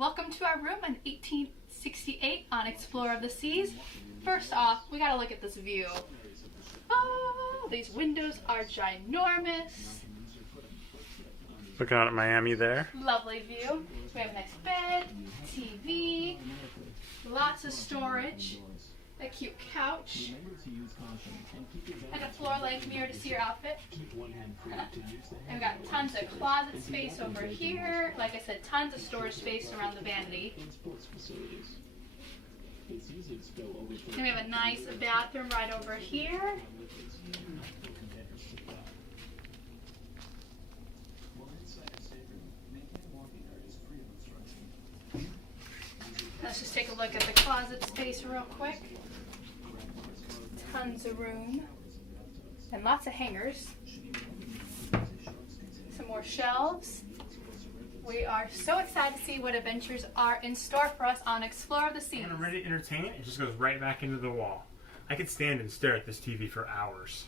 Welcome to our room in 1868 on Explorer of the Seas. First off, we gotta look at this view. Oh, these windows are ginormous. Looking out at Miami there. Lovely view. We have a nice bed, TV, lots of storage, a cute couch, and a floor-length mirror to see your outfit. And we've got tons of closet space over here. Like I said, tons of storage space around the vanity. And we have a nice bathroom right over here. Let's just take a look at the closet space real quick. Tons of room. And lots of hangers. Some more shelves. We are so excited to see what adventures are in store for us on Explorer of the Seas. When I'm ready to entertain, it just goes right back into the wall. I could stand and stare at this TV for hours.